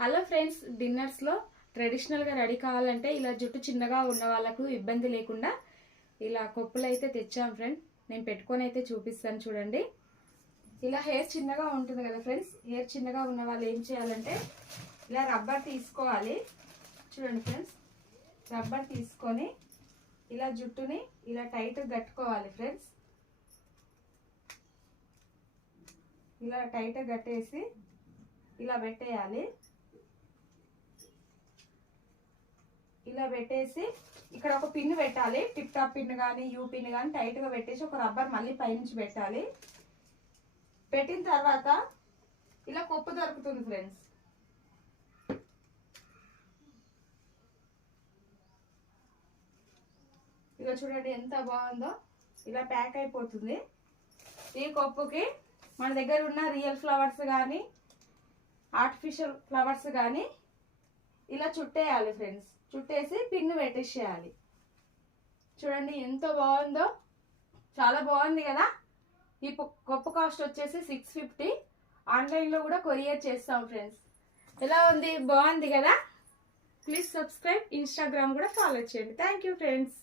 Hello friends డిన్నర్స్లో ట్రెడిషనల్గా ready కావాలంటే ఇలా జుట్టు చిన్నగా ఉన్న వాళ్ళకు ఇబ్బంది లేకుండా ఇలా కొప్పులు అయితే తెచ్చాం ఫ్రెండ్. నేను పెట్టుకొని అయితే చూపిస్తాను చూడండి. ఇలా హెయిర్ చిన్నగా ఉంటుంది కదా ఫ్రెండ్స్ హెయిర్ చిన్నగా ఉన్న వాళ్ళు ఏం చేయాలంటే ఇలా రబ్బర్ తీసుకోవాలి. చూడండి ఫ్రెండ్స్ రబ్బర్ తీసుకొని ఇలా జుట్టుని ఇలా టైట్ కట్టుకోవాలి ఫ్రెండ్స్. ఇలా టైట్ కట్టేసి ఇలా పెట్టేయాలి. ఇలా పెట్టేసి ఇక్కడ ఒక పిన్ పెట్టాలి. టిప్ టాప్ పిన్ కానీ యూ పిన్ కానీ టైట్గా పెట్టేసి ఒక రబ్బర్ మళ్ళీ పైనుంచి పెట్టాలి. పెట్టిన తర్వాత ఇలా కొప్పు దొరుకుతుంది ఫ్రెండ్స్ ఇక చూడండి ఎంత బాగుందో. ఇలా ప్యాక్ అయిపోతుంది. ఈ కొప్పుకి మన దగ్గర ఉన్న రియల్ ఫ్లవర్స్ కానీ ఆర్టిఫిషియల్ ఫ్లవర్స్ కానీ ఇలా చుట్టేయాలి ఫ్రెండ్స్. చుట్టేసి పిన్ను పెట్టేసేయాలి. చూడండి ఎంత బాగుందో. చాలా బాగుంది కదా. ఈ గొప్ప కాస్ట్ వచ్చేసి సిక్స్ ఫిఫ్టీ. ఆన్లైన్లో కూడా కొరియర్ చేస్తాం ఫ్రెండ్స్. ఎలా ఉంది? బాగుంది కదా? Please subscribe. ఇన్స్టాగ్రామ్ కూడా ఫాలో చేయండి. Thank you friends.